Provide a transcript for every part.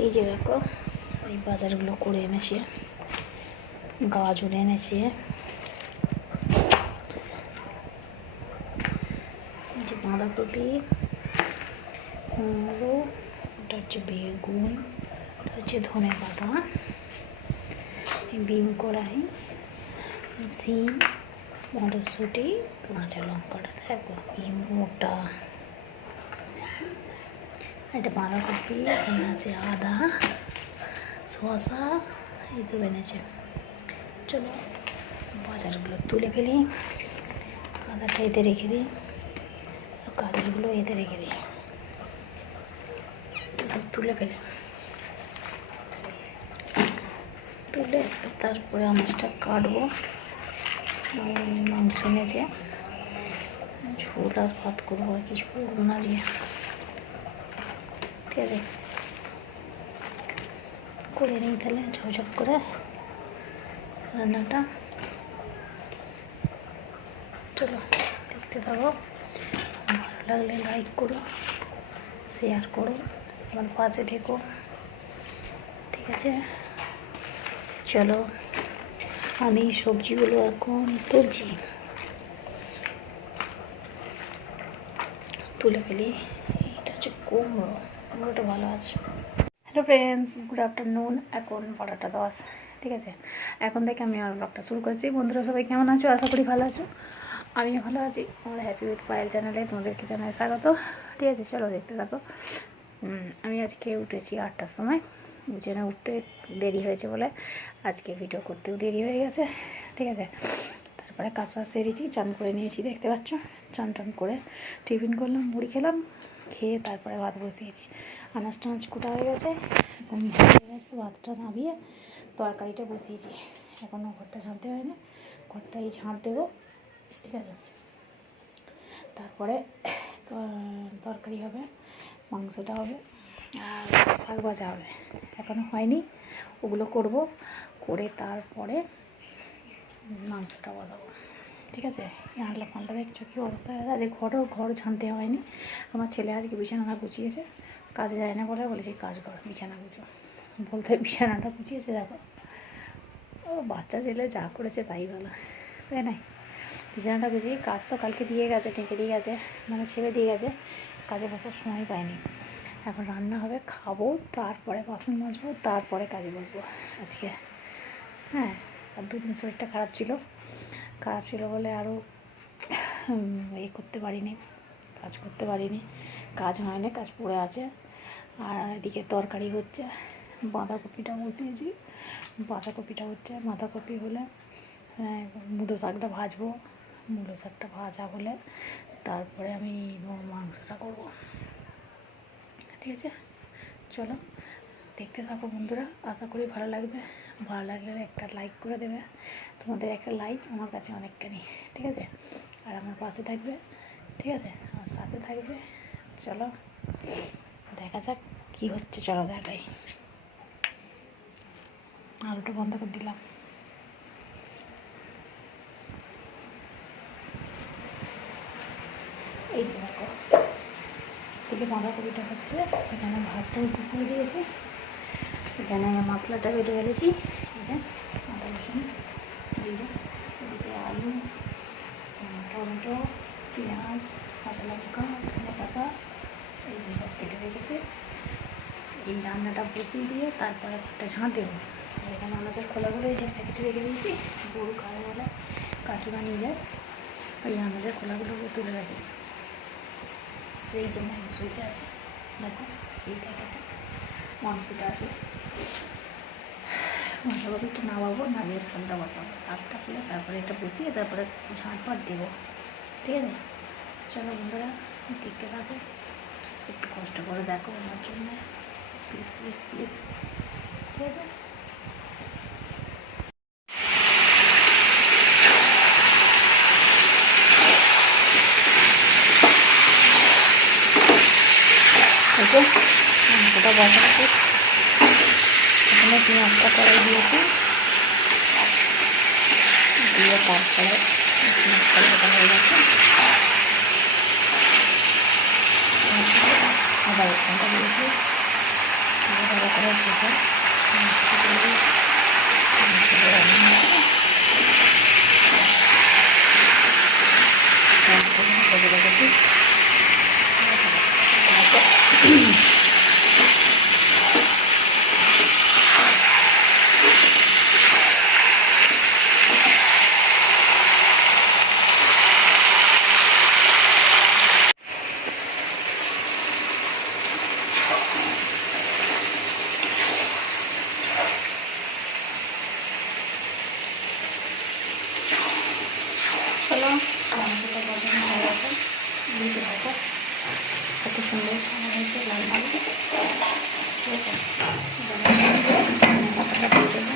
এই যে দেখো এই বাজারগুলো করে এনেছি, গাজর এনেছি, যে বাঁধাকপি, কুমড়ো, এটা হচ্ছে বেগুন, এটা হচ্ছে ধনে পাতা, বিম কড়াই, সিম, মটরশুঁটি, কাঁচা লঙ্কাটা দেখো কি মোটা, এটা বাঁধাকপি, এখানে আছে আদা, শসা, এইসব এনেছে। চলো বাজারগুলো তুলে ফেলি, আদাটা এতে রেখে দিই, গাজরগুলো এতে রেখে দিই, সব তুলে ফেলি, তুলে তারপরে আনাজটা কাটবো। মাংস এনেছে, ঝোল আর ভাত করবো, আর কিছু করবো না দিয়ে, ঠিক আছে করে নিই তাহলে ঝপঝপ করে রান্নাটা। চলো দেখতে থাকো, ভালো লাগলে লাইক করো, শেয়ার করো, আমার পাশে থেকো, ঠিক আছে। চলো আমি সবজিগুলো এখন তুলছি, তুলে ফেলি। এটা হচ্ছে কুমড়ো, কুমড়োটা ভালো আছে। Hello friends, good afternoon. এখন 12টা 10, ঠিক আছে। এখন থেকে আমি আমার ব্লগটা শুরু করছি। বন্ধুরা সবাই কেমন আছো? আশা করি ভালো আছো, আমিও ভালো আছি। আমার হ্যাপি উইথ পায়েল চ্যানেলে তোমাদেরকে জানাই স্বাগত, ঠিক আছে। চলো দেখতে থাকো। আমি আজকে উঠেছি 8টার সময়, বিছানা উঠতে দেরি হয়েছে বলে আজকে ভিডিও করতেও দেরি হয়ে গেছে, ঠিক আছে। তারপরে কাজ বাজ সেরেছি, চান করে নিয়েছি, দেখতে পাচ্ছ। চান টান করে টিফিন করলাম, মুড়ি খেলাম, খেয়ে তারপরে ভাত বসিয়েছি। আনাজ টানাজ কুটা হয়ে গেছে, এখন হয়ে গেছে, ভাতটা নামিয়ে তরকারিটা বসিয়েছি। এখনও ঘরটা ঝাড়তে হয়নি, ঘরটাই ঝাড় দেবো, ঠিক আছে। তারপরে তরকারি হবে, মাংসটা হবে, আর শাক ভাজা হবে, এখনও হয়নি, ওগুলো করব, করে তারপরে মাংসটা বসাবো, ঠিক আছে। আনলা ফানলা দেখছো কী অবস্থা হয়ে গেছে, ঘর ঝাঁটতে হয়নি। আমার ছেলে আজকে বিছানাটা গুছিয়েছে, কাজে যায় না বলে বলেছি কাজ কর, বিছানা গুছো বলতে বিছানাটা গুছিয়েছে। দেখো ও বাচ্চা ছেলে যা করেছে তাই ভালো, তাই না। বিছানাটা গুছিয়ে, কাজ তো কালকে দিয়ে গেছে, ঢেকে দিয়ে গেছে, মানে ছেড়ে দিয়ে গেছে, কাজে বসার সময় পাইনি। এখন রান্না হবে, খাবো, তারপরে বাসন মাজবো, তারপরে কাজে বসবো আজকে, হ্যাঁ। আর দুদিন শরীরটা খারাপ ছিল বলে আরও করতে পারিনি, কাজ করতে পারিনি, কাজ হয়নি, কাজ পড়ে আছে। আর এদিকে তরকারি হচ্ছে, বাঁধাকপিটা বসিয়েছি, বাঁধাকপিটা হচ্ছে, বাঁধাকপি হলে মুলো শাকটা ভাজবো, মুলো শাকটা ভাজা হলে তারপরে আমি মাংসটা করবো, ঠিক আছে। চলো দেখতে থাকো বন্ধুরা, আশা করি ভালো লাগবে। ভালো লাগলে একটা লাইক করে দেবে, তোমাদের একটা লাইক আমার কাছে অনেকখানি, ঠিক আছে। আর আমার পাশে থাকবে, ঠিক আছে, আমার সাথে থাকবে। চলো দেখা যাক কী হচ্ছে, চলো দেখাই। আলুটা বন্ধ করে দিলাম, এই যে দেখো থেকে বাঁধাকপিটা হচ্ছে, এখানে ভাতটাও ঢুকিয়ে দিয়েছি, এখানে মশলাটা বেটে ফেলেছি, এই যে আদা রসুন জিরে, এদিকে আলু, টমেটো, পেঁয়াজ, কাঁচা লঙ্কা, ধনে পাতা, এই যে সব কেটে রেখেছি। এই রান্নাটা বসিয়ে দিয়ে তারপরে একটা ঝাঁট দেবো। এখানে আনাজের খোলাগুলো এই যে প্যাকেটে রেখে দিয়েছি, গরু খাওয়া বলে কাকিমা নিয়ে যায়, ওই আনাজের খোলাগুলো তুলে রাখি। এই যে মাংসটা আছে, দেখো এই প্যাকেটে মাংসটা আছে, বাঁধাকপি একটু নামাবো, নামিয়ে শাকটা বসাবো, শাকটা খুলে তারপরে এটা বসিয়ে তারপরে ঝাঁটপাট দেবো, ঠিক আছে। চলো বন্ধুরা দেখতে থাকো, একটু কষ্ট করে দেখো আমার জন্য, প্লিজ প্লিজ প্লিজ, ঠিক আছে। মাংসটা বসাচ্ছি, এখানে পেঁয়াজটা কড়াই দিয়েছি, দিয়ে তারপরে মশলাটা হয়ে গেছে, আদা রসুনটা দিয়েছি, ভালো চলো মাংসটা পছন্দ হয়ে গেছে, দিতে থাকো। কত সুন্দর খাওয়া হয়েছে লাল লাল। ঠিক আছে, পাতাটা দিয়ে দেবো।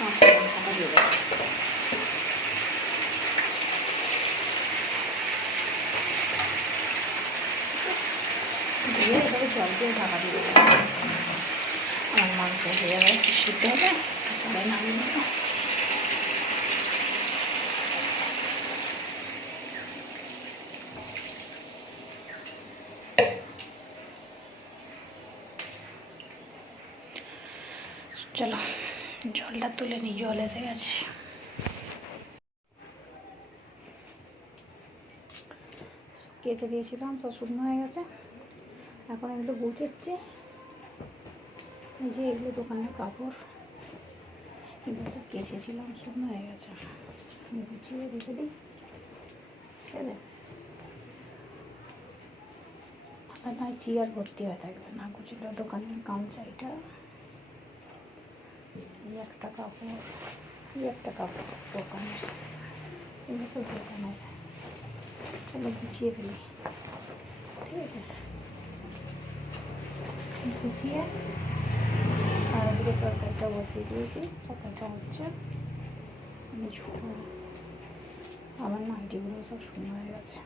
মাছের মাথাটা দিয়ে দেবো। দিয়ে এটাকে জল দিয়ে ঢাকা দিয়ে দেবো। আমার মাংস হয়ে যাবে, সিদ্ধ হবে, তারপরে নামিয়ে নেবো। চলো জলটা তুলে নিই, জল এসে গেছে। কেচে দিয়েছিলাম, সব শুকনো হয়ে গেছে। এখন এগুলো গুছাচ্ছি। এই যে এগুলো দোকানের কাপড়, এগুলো সব কেচেছিলাম, শুকনো হয়ে গেছে। গুছিয়ে রেখে দিই, ঠিক আছে। আর নয় চেয়ার ভর্তি হয়ে থাকবে, না গুছিয়ে দোকানের গামছা, এটা এই একটা কাপড়, এই একটা কাপড় দোকানের, এগুলো সব দোকানের। চলো গুছিয়ে ফেলি, ঠিক আছে। গুছিয়ে আর ওদিকে তরকারিটা বসিয়ে দিয়েছি, তরকারিটা হচ্ছে। আমি ঝুঁকো, আমার নাইটিগুলো সব শুকনো হয়ে গেছে।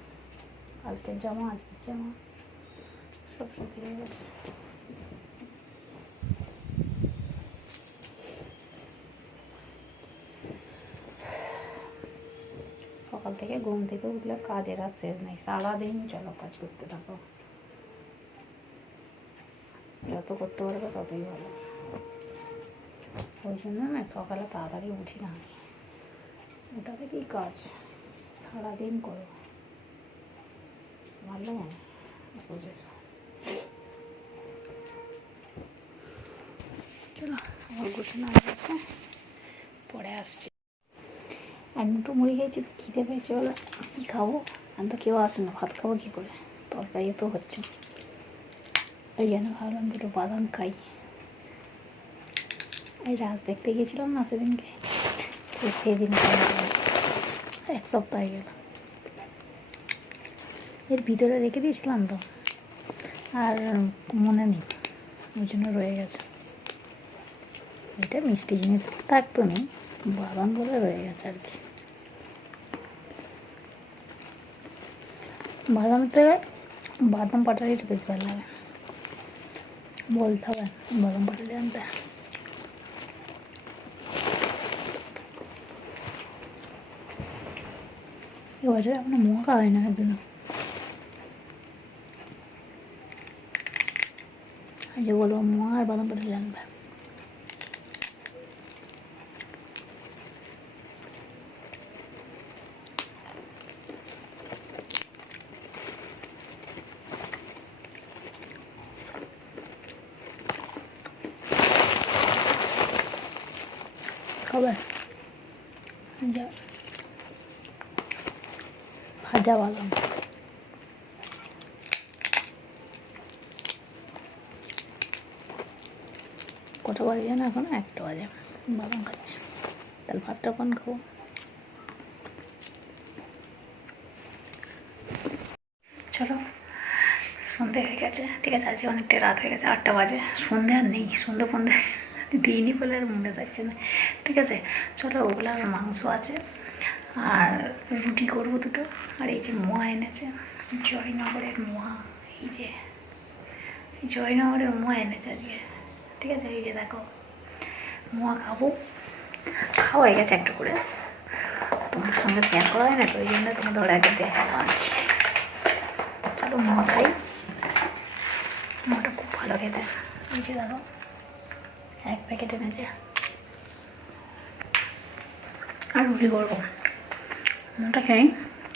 কালকের জামা, আজকের জামা সব শুকিয়ে গেছে। সকাল থেকে ঘুম থেকে উঠলে কাজের আর শেষ নেই, সারাদিন চলো কাজ করতে থাকো। যত করতে পারবে ততই ভালো। ওই জন্য না সকালে তাড়াতাড়ি উঠি না, ওটা থেকেই কাজ সারাদিন করো, ভালো মানে বুঝে। চলো আমার গুছানো হয়ে গেছে, পরে আসছি। আমি একটু মুড়ি খেয়েছি, খিদে পেয়েছে, বলে কী খাবো, আমি তো কেউ আসে না, ভাত খাবো কী করে, তরকারি তো হচ্ছে। ওই জন্য ভাবলাম দুটো বাদাম খাই। এই রাজ দেখতে গেছিলাম না সেদিনকে, সেদিন এক সপ্তাহ হয়ে গেল। এর ভিতরে রেখে দিয়েছিলাম তো, আর মনে নেই, ওই জন্য রয়ে গেছে। এটা মিষ্টি জিনিস থাকতো না, বাদাম বলে রয়ে গেছে আর কি। বাদামটা, বাদাম পাটালিটা বেশ ভালো লাগে, বলতে হবে বাদাম পাটালি আনতে। এবছর এখনো মোয়া খাওয়া হয় না, একদিন যে বলবো মোয়া আর বাদাম পাটালি আনবে। খাবে যা ভাজা বাদাম। কটা বাজে না, এখন 1টা বাজে, বাদাম খাচ্ছি। তাহলে ভাতটা কখন খাবো? চলো সন্ধে হয়ে গেছে, ঠিক আছে, আজকে অনেকটা রাত হয়ে গেছে, 8টা বাজে। সন্ধে আর নেই, সন্ধে ফন্ধে দিইনি বলে আর মনে যাচ্ছে না, ঠিক আছে। চলো ওগুলো আর মাংস আছে, আর রুটি করবো দুটো। আর এই যে মোয়া এনেছে, জয়নগরের মোয়া, এই যে জয়নগরের মোয়া এনেছে আজকে, ঠিক আছে। এই যে দেখো মোয়া খাবো, খাওয়া হয়ে গেছে একটু করে, তোমার সঙ্গে শেয়ার করা হয় না তো, ওই জন্য তোমাদের আগে দেখাবো আর কি। চলো মোমো খাই। মোমোটা খুব ভালো খেতে, বুঝে দেখো 1 প্যাকেট এনেছে। আর রুটি করবো, মোমোটা খেয়ে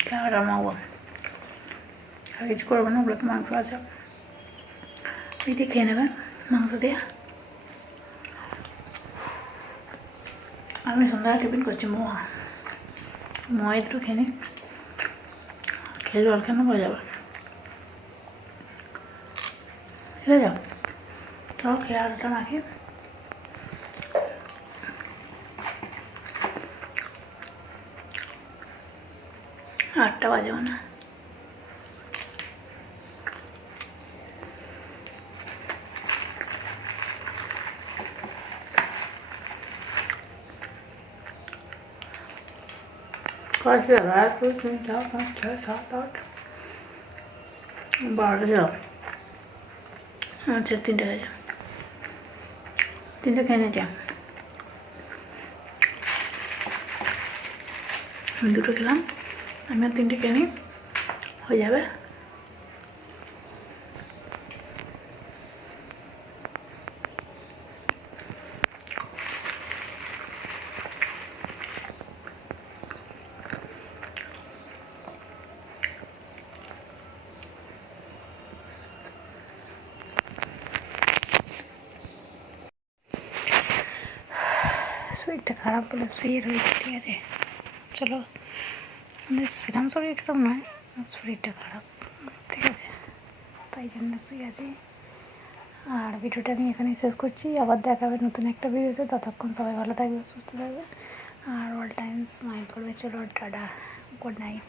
খাওয়াটা মাখবো, আর কিছু করবো না। ওগুলো তো মাংস আছে, ওই দিয়ে খেয়ে নেবে মাংস দিয়ে। আমি সন্ধ্যায় টিফিন করছি মোয়া একটু খেয়ে নিই, খেয়ে জল কেন হয়ে যাবে, ঠিক আছে? চলো খেয়ে আলুটা মাখি। 8টা বাজে না। कौन से रात को 3 4 5 6 7 8 12 जाओ। अच्छा 3টা হয়ে যাও, 3টা খেয়ে নিতে। আমি 2টো খেলাম, আমি আর 3টে খেয়ে নিই, হয়ে যাবে। শরীরটা খারাপ বলে শুয়ে রয়েছে, ঠিক আছে? চলো, মানে সেরকম শরীর খারাপ নয়, শরীরটা খারাপ, ঠিক আছে? তাই জন্য শুয়ে আছি। আর ভিডিওটা আমি এখানেই শেষ করছি, আবার দেখা হবে নতুন একটা ভিডিওতে। ততক্ষণ সবাই ভালো থাকবে, সুস্থ থাকবে, আর অল টাইম স্মাইল করবে। চলো টাটা, গুড নাইট।